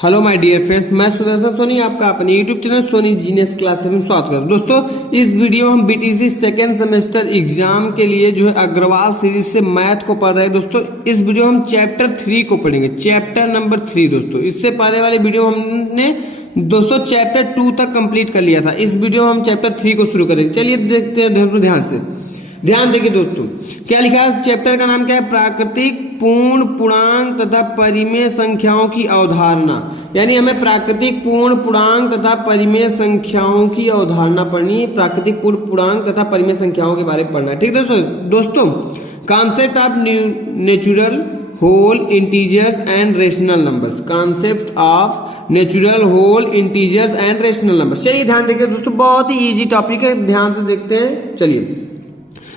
Hello my dear friends, मैं सुदर्शन सोनी आपका अपने YouTube channel Soni genius classes में स्वागत करता हूं। दोस्तों, इस वीडियो में हम बीटीसी सेकेंड सेमेस्टर एग्जाम के लिए जो है अग्रवाल सीरीज से मैथ को पढ़ रहे हैं। दोस्तों, इस वीडियो में हम चैप्टर 3 को पढ़ेंगे, चैप्टर नंबर 3। दोस्तों, इससे पहले वाले वीडियो हमने दोस्तों चैप्टर 2 तक कंप्लीट कर लिया था। इस वीडियो में हम चैप्टर 3 को शुरू करेंगे। चलिए देखते हैं ध्यान से। ध्यान देखिए दोस्तों, क्या लिखा है। चैप्टर का नाम क्या है? प्राकृतिक पूर्ण पूर्णांक तथा परिमेय संख्याओं की अवधारणा। यानी हमें प्राकृतिक पूर्ण पूर्णांक तथा परिमेय संख्याओं की अवधारणा पढ़नी है। प्राकृतिक पूर्ण पूर्णांक तथा परिमेय संख्याओं के बारे में पढ़ना है। ठीक है दोस्तों, concept of natural whole integers and rational numbers. Concept of natural whole integers and rational numbers. चलिए ध्यान देखिए दोस्तों, बहुत ही इजी टॉपिक है, ध्यान से देखते हैं। चलिए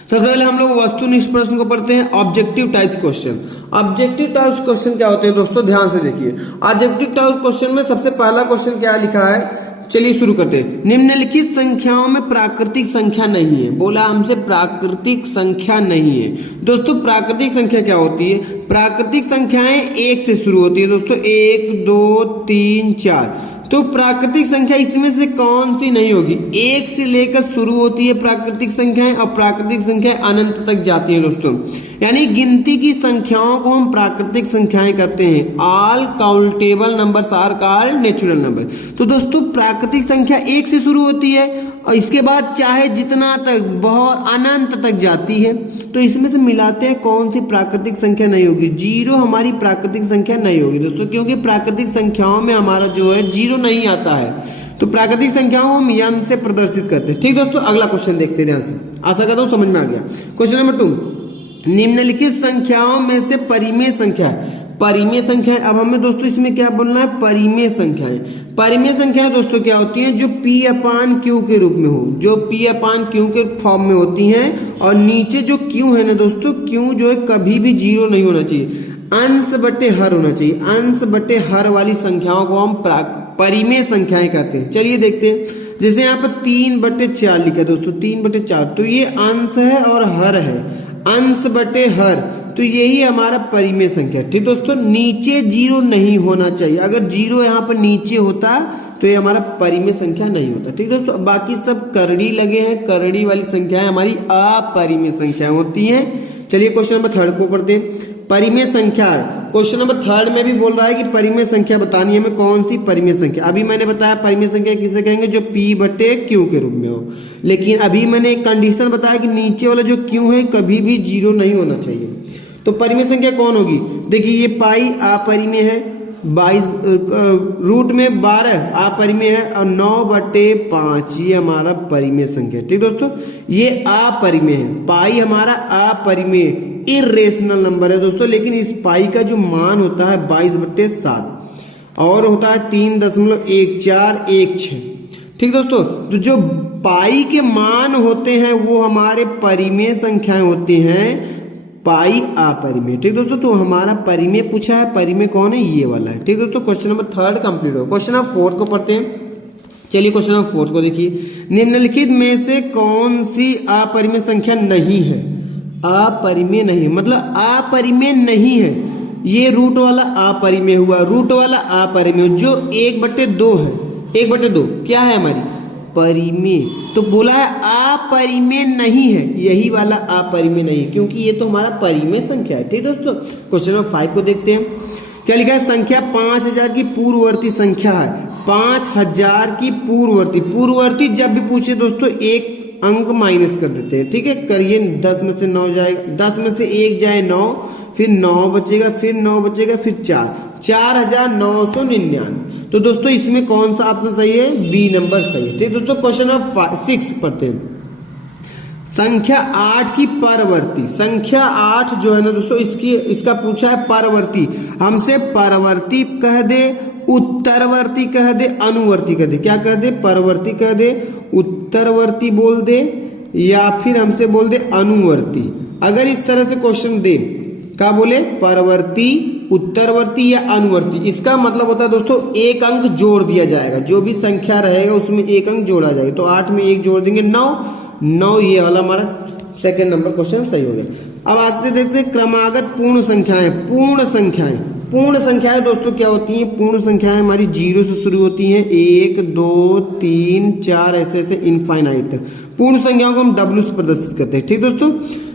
सबसे पहले हम लोग वस्तुनिष्ठ प्रश्न को पढ़ते हैं। Objective type question. Objective type question क्या होते हैं दोस्तों, ध्यान से देखिए। ऑब्जेक्टिव टाइप क्वेश्चन में सबसे पहला क्वेश्चन क्या लिखा है, चलिए शुरू करते हैं। निम्नलिखित संख्याओं में प्राकृतिक संख्या नहीं है। बोला हमसे प्राकृतिक संख्या नहीं है। दोस्तों, प्राकृतिक संख्या क्या होती है? प्राकृतिक संख्याएं 1 से शुरू होती है दोस्तों। 1 2 3 4। तो प्राकृतिक संख्या इसमें से कौन सी नहीं होगी? 1 से लेकर शुरू होती है प्राकृतिक संख्याएं और प्राकृतिक संख्याएं अनंत तक जाती है दोस्तों। यानी गिनती की संख्याओं को हम प्राकृतिक संख्याएं कहते हैं। All countable numbers are called natural number. तो दोस्तों, प्राकृतिक संख्या 1 से शुरू होती है और इसके बाद चाहे जितना तक बहुत अनंत तक जाती है। तो इसमें से मिलाते हैं कौन सी प्राकृतिक संख्या नहीं होगी। 0 हमारी प्राकृतिक संख्या नहीं होगी दोस्तों, क्योंकि प्राकृतिक संख्याओं में हमारा जो है 0 नहीं आता है। तो प्राकृतिक संख्याओं को हम यन से प्रदर्शित करते हैं। ठीक दोस्तों, अगला क्वेश्चन देखते हैं ध्यान से। आशा करता हूं समझ में आ गया। क्वेश्चन नंबर 2, निम्नलिखित संख्याओं में से परिमेय संख्या है। परिमेय संख्या, अब हमें दोस्तों इसमें क्या बोलना है? परिमेय संख्याएं। परिमेय संख्याएं दोस्तों क्या होती हैं? जो P/Q के रूप में हो, जो P/Q के फॉर्म में होती हैं। और नीचे जो Q है ना दोस्तों, Q जो है कभी भी 0 नहीं होना चाहिए, अंश बटे हर होना चाहिए। अंश बटे हर वाली संख्याओं को हम परिमेय संख्याएं कहते हैं। चलिए देखते हैं। जैसे यहाँ पर 3/4 लिखा है दोस्तों, 3/4। तो ये अंश है और हर है, अंश बटे हर। तो यही हमारा परिमेय संख्या। ठीक दोस्तों, नीचे 0 नहीं होना चाहिए। अगर 0 यहाँ पर नीचे होता तो ये हमारा परिमेय संख्या नहीं होता। ठीक दोस्तों, बाकी सब करड़ी लगे हैं, करड़ी वाली संख्याएं हमारी अपरिमेय संख्याएं होती हैं। चलिए क्वेश्चन नंबर 3 को पढ़ते हैं। परिमेय संख्या, क्वेश्चन नंबर 3 में भी बोल रहा है कि परिमेय संख्या बतानी है हमें। कौन सी परिमेय संख्या? अभी मैंने बताया परिमेय संख्या किसे कहेंगे? जो P/Q के रूप में हो। लेकिन अभी मैंने एक कंडीशन बताया कि नीचे वाला जो Q है कभी भी 0 नहीं होना चाहिए। तो परिमेय संख्या कौन होगी? देखिए, ये पाई अपरिमेय है, 22 रूट में 12 अपरिमेय है और 9/5 ये हमारा परिमेय संख्या। ठीक दोस्तों, ये अपरिमेय है। पाई हमारा अपरिमेय इरेशनल नंबर है दोस्तों। लेकिन इस पाई का जो मान होता है 22/7 और होता है 3.1416। ठीक दोस्तों, तो जो पाई के मान होते हैं वो हमारे परिमेय संख्याएं होती हैं, पाई अपरिमेय। ठीक दोस्तों, तो हमारा परिमेय पूछा है। परिमेय कौन है? ये वाला है। ठीक दोस्तों, क्वेश्चन नंबर 3 कंप्लीट हो। क्वेश्चन नंबर 4 को पढ़ते हैं। चलिए क्वेश्चन नंबर 4 को देखिए। निम्नलिखित में से कौन सी अपरिमेय संख्या नहीं है? अपरिमेय नहीं, मतलब अपरिमेय नहीं है। ये रूट वाला अपरिमेय हुआ, रूट वाला अपरिमेय। जो 1/2 है, 1/2 क्या है हमारी? परिमेय। तो बोला है अपरिमेय नहीं है, यही वाला अपरिमेय नहीं है, क्योंकि ये तो हमारा परिमेय संख्या है। ठीक दोस्तों, क्वेश्चन नंबर 5 को देखते हैं। क्या लिखा है? संख्या 5000 की पूर्ववर्ती संख्या है। 5000 की पूर्ववर्ती। पूर्ववर्ती जब भी पूछे दोस्तों एक अंक माइनस कर देते हैं। ठीक है, करिए। 10 में से 9 जाएगा, 10 में से 1 जाए 9, फिर 9 बचेगा, फिर 9 बचेगा, फिर 4, 4999। तो दोस्तों इसमें कौन सा ऑप्शन सही है? बी नंबर सही है। ठीक दोस्तों, क्वेश्चन नंबर 6 पढ़ते हैं। संख्या 8 की परवर्ती। संख्या 8 जो है ना दोस्तों, इसका पूछा है परवर्ती। हमसे परवर्ती कह दे, उत्तरवर्ती कह दे, अनुवर्ती कह दे। क्या कह दे? परवर्ती कह दे, उत्तरवर्ती बोल दे, या फिर हमसे बोल दे अनुवर्ती। अगर इस तरह से क्वेश्चन दे, क्या बोले? परवर्ती, उत्तरवर्ती या अनुवर्ती। इसका मतलब होता है दोस्तों एक अंक जोड़ दिया जाएगा। जो भी संख्या रहेगा उसमें एक अंक जोड़ा जाएगा। तो 8 में 1 जोड़ देंगे, 9। ये वाला हमारा सेकंड नंबर क्वेश्चन सही हो गया। अब आते देखते क्रमागत पूर्ण संख्याएं। पूर्ण संख्याएं पूर्ण संख्याएं दोस्तों क्या होती हैं? पूर्ण संख्याएं हमारी 0 से शुरू होती हैं, 1 2 3 4 ऐसे ऐसे इनफाइनाइट तक। पूर्ण संख्याओं को हम W से प्रदर्शित करते हैं। ठीक दोस्तों,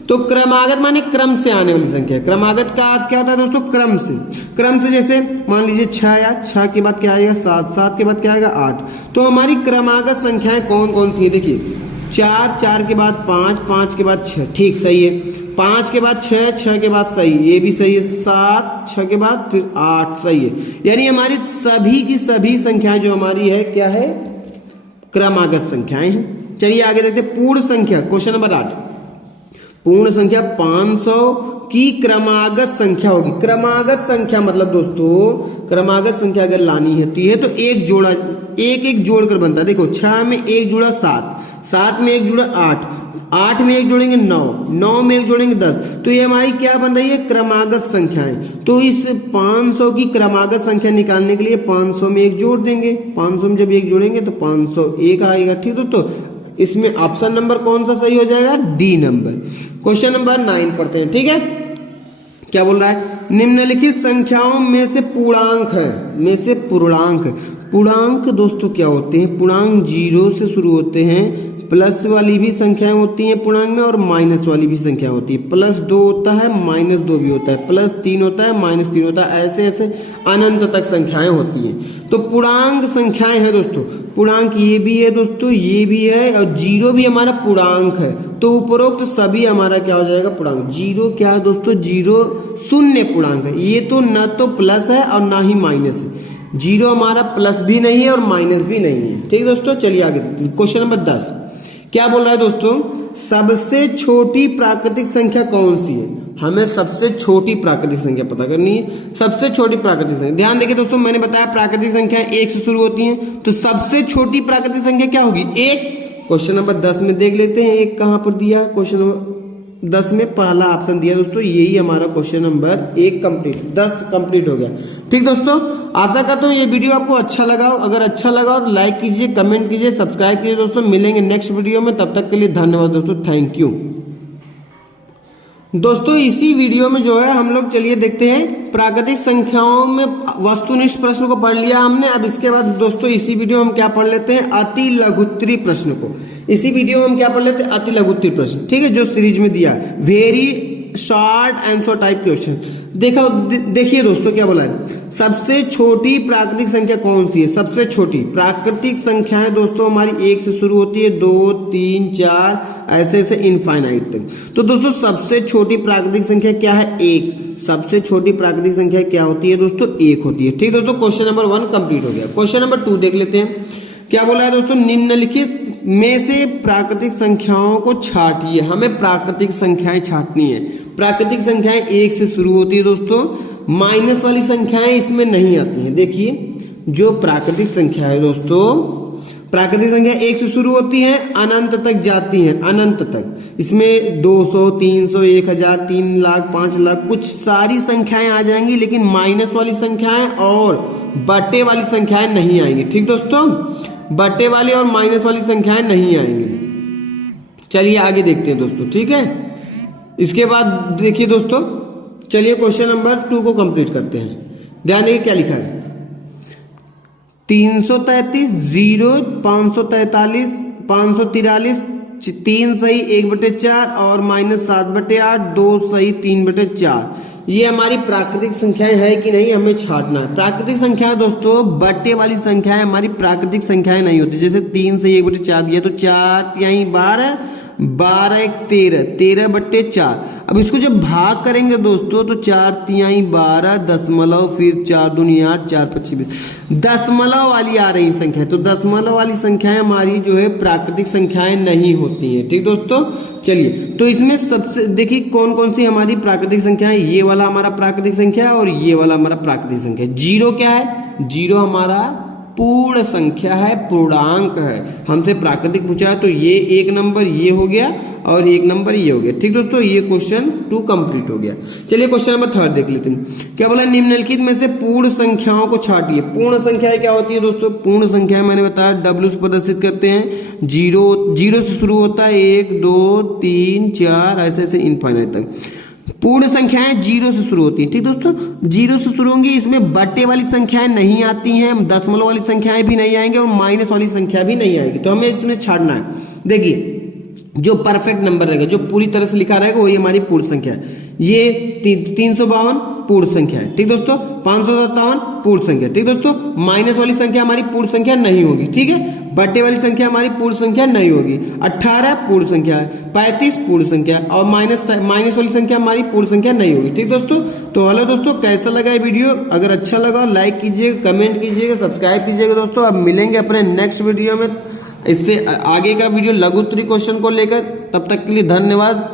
तो क्रमागत माने क्रम से आने वाली संख्या। क्रमागत का अर्थ क्या होता है दोस्तों? क्रम से। क्रम से जैसे मान लीजिए 6 या 6 के बाद क्या आएगा 7, 7 के बाद क्या आएगा 8। तो हमारी क्रमागत संख्याएं कौन कौन सी है? देखिए 4, 4 के बाद 5, 5 के बाद 6, ठीक सही है। 5 के बाद 6, 6 के बाद सही, ये भी सही है। 7, 6 के बाद फिर 8, सही है। यानी हमारी सभी की सभी संख्याएं जो हमारी है क्या है? क्रमागत संख्याएं हैं। चलिए आगे देखते हैं पूर्ण संख्या। क्वेश्चन नंबर 8, पूर्ण संख्या 500 की क्रमागत संख्या होगी। क्रमागत संख्या मतलब दोस्तों क्रमागत संख्या अगर लानी होती है तो एक जोड़ा एक जोड़कर बनता है। देखो 6 में एक जुड़ा 7, 7 में एक जुड़ा 8, 8 में एक जोड़ेंगे 9, 9 में एक जोड़ेंगे 10। तो ये हमारी क्या बन रही है? क्रमागत संख्याएं। तो इस 500 की क्रमागत संख्या निकालने के लिए 500 में एक जोड़ देंगे। 500 में जब एक जोड़ेंगे तो 501 आएगा। ठीक दोस्तों, इसमें ऑप्शन नंबर कौन सा सही हो जाएगा? D number. क्वेश्चन नंबर 9 पढ़ते हैं। ठीक है, क्या बोल रहा है? निम्नलिखित संख्याओं में से पूर्णांक है, में से पूर्णांक। पूर्णांक दोस्तों क्या होते हैं? पूर्णांक 0 से शुरू होते हैं, प्लस वाली भी संख्याएं होती हैं पूर्णांक में और माइनस वाली भी संख्या होती है। +2 होता है, -2 भी होता है, +3 होता है, -3 होता है, ऐसे ऐसे अनंत तक संख्याएं होती हैं। तो पूर्णांक संख्याएं हैं दोस्तों। पूर्णांक ये भी है दोस्तों, ये भी है, और 0 भी हमारा पूर्णांक है। तो उपरोक्त सभी हमारा क्या हो जाएगा? पूर्णांक। 0 क्या है दोस्तों? 0 शून्य पूर्णांक है। ये तो न तो प्लस है और ना ही माइनस है। 0 हमारा प्लस भी नहीं है और माइनस भी नहीं है। ठीक दोस्तों, चलिए आगे देखते हैं। क्वेश्चन नंबर 10 क्या बोल रहा है दोस्तों? सबसे छोटी प्राकृतिक संख्या कौन सी है? हमें सबसे छोटी प्राकृतिक संख्या पता करनी है। सबसे छोटी प्राकृतिक संख्या, ध्यान देखिए दोस्तों, मैंने बताया प्राकृतिक संख्या 1 से शुरू होती हैं। तो सबसे छोटी प्राकृतिक संख्या क्या होगी? 1। क्वेश्चन नंबर 10 में देख लेते हैं 1 कहां पर दिया है। क्वेश्चन नंबर 10 में पहला ऑप्शन दिया दोस्तों, यही हमारा क्वेश्चन नंबर 1 कंप्लीट, 10 कंप्लीट हो गया। ठीक दोस्तों, आशा करता हूँ ये वीडियो आपको अच्छा लगा हो। अगर अच्छा लगा हो तो लाइक कीजिए, कमेंट कीजिए, सब्सक्राइब कीजिए दोस्तों। मिलेंगे नेक्स्ट वीडियो में, तब तक के लिए धन्यवाद दोस्तों, थैंक यू। दोस्तों इसी वीडियो में जो है हम लोग चलिए देखते हैं प्राकृतिक संख्याओं में वस्तुनिष्ठ प्रश्न को पढ़ लिया हमने। अब इसके बाद दोस्तों इसी वीडियो में हम क्या पढ़ लेते हैं? अति लघुत्तरी प्रश्न को। इसी वीडियो में हम क्या पढ़ लेते हैं? अति लघुत्तरी प्रश्न। ठीक है, जो सीरीज में दिया है, very short answer type question. देखिए दोस्तों क्या बोला है? सबसे छोटी प्राकृतिक संख्या कौन सी है? सबसे छोटी प्राकृतिक संख्याएं दोस्तों हमारी 1 से शुरू होती है, 2 3 4 ऐसे ऐसे इनफाइनाइट तक। तो दोस्तों सबसे छोटी प्राकृतिक संख्या क्या है? 1। सबसे छोटी प्राकृतिक संख्या क्या होती है दोस्तों? 1 होती है। ठीक दोस्तों, क्वेश्चन नंबर 1 कंप्लीट हो गया। क्वेश्चन नंबर 2 देख लेते हैं। क्या बोला है दोस्तों? निम्नलिखित में से प्राकृतिक संख्याओं को छांटिए। हमें प्राकृतिक संख्याएं छांटनी है। प्राकृतिक संख्याएं 1 से शुरू होती है दोस्तों, माइनस वाली संख्याएं इसमें नहीं आती हैं। देखिए जो प्राकृतिक संख्या है दोस्तों, प्राकृतिक संख्या 1 से शुरू होती है, अनंत तक जाती हैं, अनंत तक। इसमें 200, 300, 1000, 3 लाख, 5 लाख, कुछ सारी संख्याएं आ जाएंगी, लेकिन माइनस वाली संख्याएं और बटे वाली संख्याएं नहीं आएंगी। ठीक दोस्तों, बटे वाली और माइनस वाली संख्याएं नहीं आएंगी। चलिए आगे देखते हैं दोस्तों। ठीक है, इसके बाद देखिए दोस्तों, चलिए क्वेश्चन नंबर 2 को कंप्लीट करते हैं। ध्यान देखिए क्या लिखा है? 333, 0, 543, 543, 3 सही 1/4 और -7/8, 2 सही 3/4। ये हमारी प्राकृतिक संख्याएं है कि नहीं, हमें छांटना है। प्राकृतिक संख्या दोस्तों बटे वाली संख्याएं हमारी प्राकृतिक संख्याएं नहीं होती। जैसे 3 से 1/4 दिया तो 4 तिहाई 12, 12 1 13, 13/4। अब इसको जब भाग करेंगे दोस्तों तो 4 तिहाई 12, दशमलव, फिर 4 दूनी 8, 4 पच्चीस 20। दशमलव वाली आ रही संख्या, तो दशमलव वाली संख्याएं हमारी जो है प्राकृतिक संख्याएं नहीं होती हैं। ठीक दोस्तों, चलिए तो इसमें सबसे देखिए कौन कौन सी हमारी प्राकृतिक संख्या है। ये वाला हमारा प्राकृतिक संख्या है और ये वाला हमारा प्राकृतिक संख्या है। 0 क्या है? 0 हमारा पूर्ण संख्या है, पूर्णांक है। हमसे प्राकृतिक पूछा है तो ये 1 नंबर ये हो गया और 1 नंबर ये हो गया। ठीक दोस्तों, ये क्वेश्चन 2 कंप्लीट हो गया। चलिए क्वेश्चन नंबर 3 देख लेते हैं। क्या बोला? निम्नलिखित में से पूर्ण संख्याओं को छांटिए। पूर्ण संख्याएं क्या होती है दोस्तों? पूर्ण संख्या मैंने बताया W से प्रदर्शित करते हैं। 0 से शुरू होता है, 1 2 3 4 ऐसे ऐसे इनफाइनाइट तक। पूर्ण संख्याएं जीरो से शुरू होती हैं। ठीक दोस्तों, जीरो से शुरू होंगी, इसमें बट्टे वाली संख्याएं नहीं आती हैं, दशमलव वाली संख्याएं भी नहीं आएंगे और माइनस वाली संख्या भी नहीं आएगी, तो हमें इसमें छाड़ना है। देखिए जो परफेक्ट नंबर रहेगा, जो पूरी तरह से लिखा रहेगा, वही हमारी पूर्ण संख्या है। ये 352 पूर्ण संख्या है। ठीक दोस्तों, 557 पूर्ण संख्या। ठीक दोस्तों, माइनस वाली संख्या हमारी पूर्ण संख्या नहीं होगी। ठीक है, बट्टे वाली संख्या हमारी पूर्ण संख्या नहीं होगी। 18 पूर्ण संख्या है, 35 पूर्ण संख्या और माइनस वाली संख्या हमारी पूर्ण संख्या नहीं होगी। ठीक दोस्तों, तो हेलो दोस्तों, कैसा लगा ये वीडियो? अगर अच्छा लगा लाइक कीजिएगा, कमेंट कीजिएगा, सब्सक्राइब कीजिएगा। दोस्तों अब मिलेंगे अपने नेक्स्ट वीडियो में, इससे आगे का वीडियो लघु उत्तरीय क्वेश्चन को लेकर। तब तक के लिए धन्यवाद।